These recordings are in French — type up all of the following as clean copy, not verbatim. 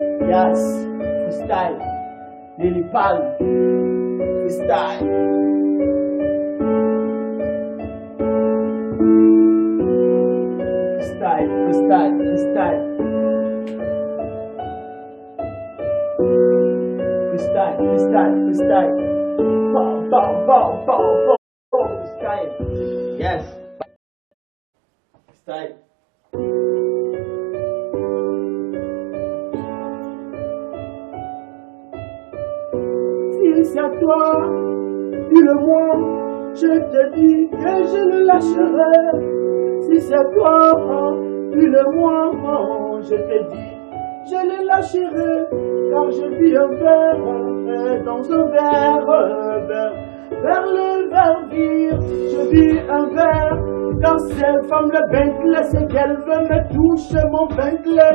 Yes, freestyle. Lily Palm, freestyle. Freestyle, freestyle, freestyle. Freestyle, freestyle, freestyle. Bow, bow, bow, bow, bow. Freestyle. Yes. Freestyle. Si c'est à toi, dis-le-moi, je te dis que je le lâcherai. Si c'est à toi, dis-le-moi, je te dis, je le lâcherai. Car je vis un verre dans un verre, vers le verre vire. Je vis un verre dans ces femmes, le Bentley, c'est qu'elle veut me toucher mon Bentley.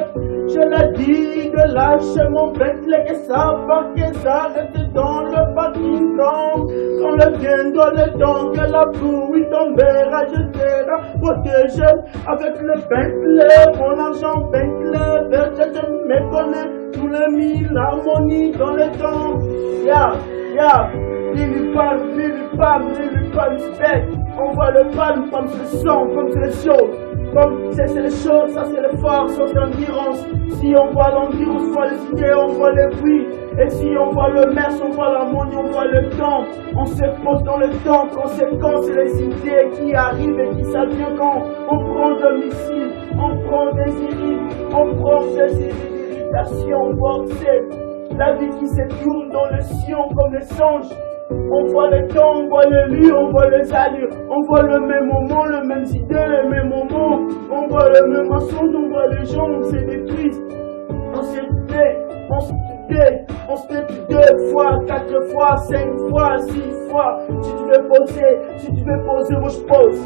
Je l'ai dit de lâcher mon Bentley, que ça va, que ça reste dans le parking quand le viendra le temps que la pluie tombera, je serai protégé avec le Bentley, mon argent Bentley, vert, je me connais, tout le mille harmonie dans le temps. Yeah, yeah, Lily Palm, respect. On voit le palme comme c'est le son, comme c'est les choses. Comme c'est les choses, ça c'est le fort, ça c'est l'endurance. Si on voit l'endurance, on voit les idées, on voit les bruits. Et si on voit le mers, on voit l'harmonie, on voit le temps. On se pose dans le temps, conséquence, c'est les idées qui arrivent et qui s'adviennent quand on prend domicile, on prend des irritations forcées. La vie qui se tourne dans le sion comme les songes. On voit le temps, on voit le lieu, on voit les allures. On voit le même moment, les mêmes idées, les mêmes moments. On voit le même mensonge, on voit les gens, on se détruit. On s'est tué, on s'est tué, on s'est tué 2 fois, 4 fois, 5 fois, 6 fois. Si tu veux poser, moi je pose.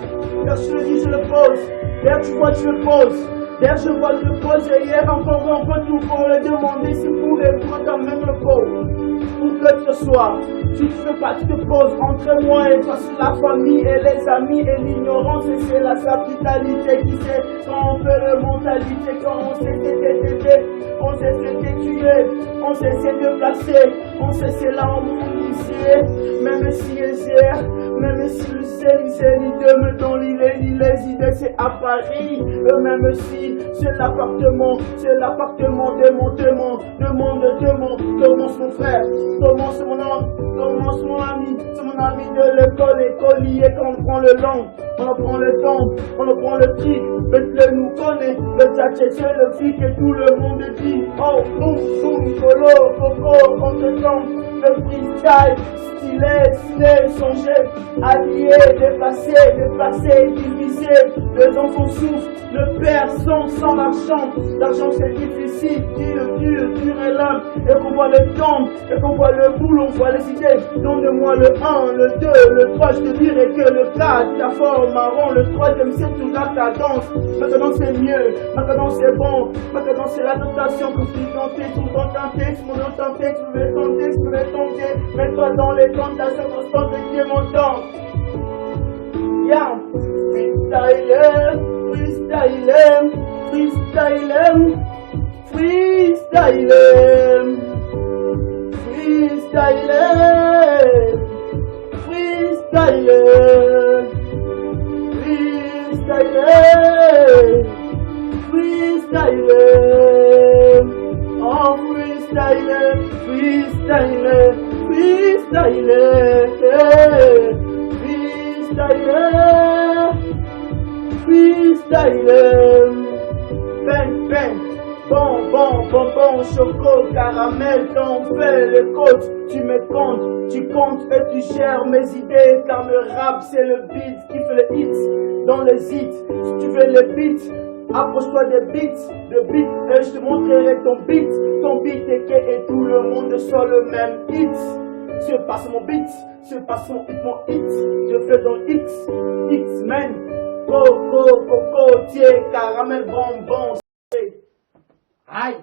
Car je le dis, je le pose. Hier tu vois, je le pose. Hier je vois, je le pose. Et hier encore un peu tout pour le demander si pourrait prendre quand même le pot. Pour que ce soit, si tu ne fais pas, tu te poses entre moi et toi, c'est la famille et les amis et l'ignorance, et c'est la capitalité qui sait quand on fait le mentalité, quand on s'est détesté, on s'est fait tuer, on s'est de placer, on s'est l'harmoniser, même si le ciel, me donne les idées, c'est à Paris, même si c'est l'appartement demande mon frère, commence mon ami, c'est mon ami de l'école, écolier, quand on prend le long, on prend le temps, on prend le trick, Bentley nous connaît, le tchatché, le flic et tout le monde dit, oh, boum, boum, colo, coco, on te tente, le freestyle, stylé, songé, allié, déplacé, divisé, les enfants souffrent, le père sans l'argent c'est difficile, dur et l'âme, et qu'on voit le temps, et qu'on voit le boule, on voit les idées, donne-moi le 1, le 2, le 3, je te dirai que le 4, la forme marron, le 3e c'est tout la cadence, maintenant c'est mieux, maintenant c'est bon, maintenant c'est la notation, comme tu tentais, tout dans ton texte, mon nom ton texte, je vais tenter, mets-toi dans les tentations constantes qui est mon temps. Yeah, freestyle, freestyle, freestyle, freestyle, freestyle, freestyle, freestyle, freestyle, oh freestyle, freestyle, freestyle, freestyle, freestyle, bang, bang. Bon, choco, caramel, t'en fais les côtes, tu me comptes, tu comptes et tu gères mes idées, car le rap c'est le beat qui fait les hits, dans les hits, si tu veux les beats, approche-toi des beats, et je te montrerai ton beat et tout le monde soit le même hit, je passe mon beat, mon hit, je fais ton X-Men, coco, tiens, caramel, bonbon, aïe.